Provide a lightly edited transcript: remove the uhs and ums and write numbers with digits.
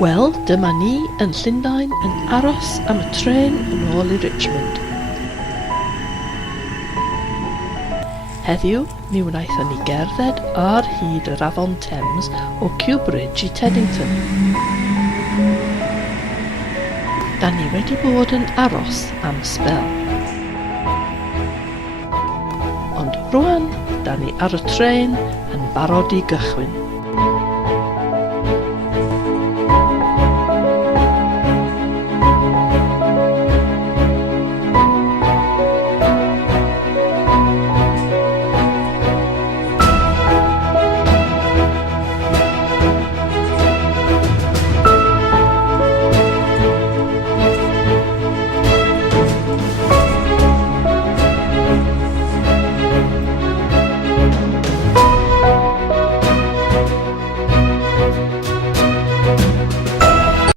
Wel, dyma ni yn Llundain yn aros am y tren yn ôl i Richmond. Heddiw, mi wnaethon ni gerdded ar hyd yr afon Thames o Kew Bridge i Teddington. Da ni wedi bod yn aros am sbel. Ond rwan, da ni ar y tren yn barod i gychwyn.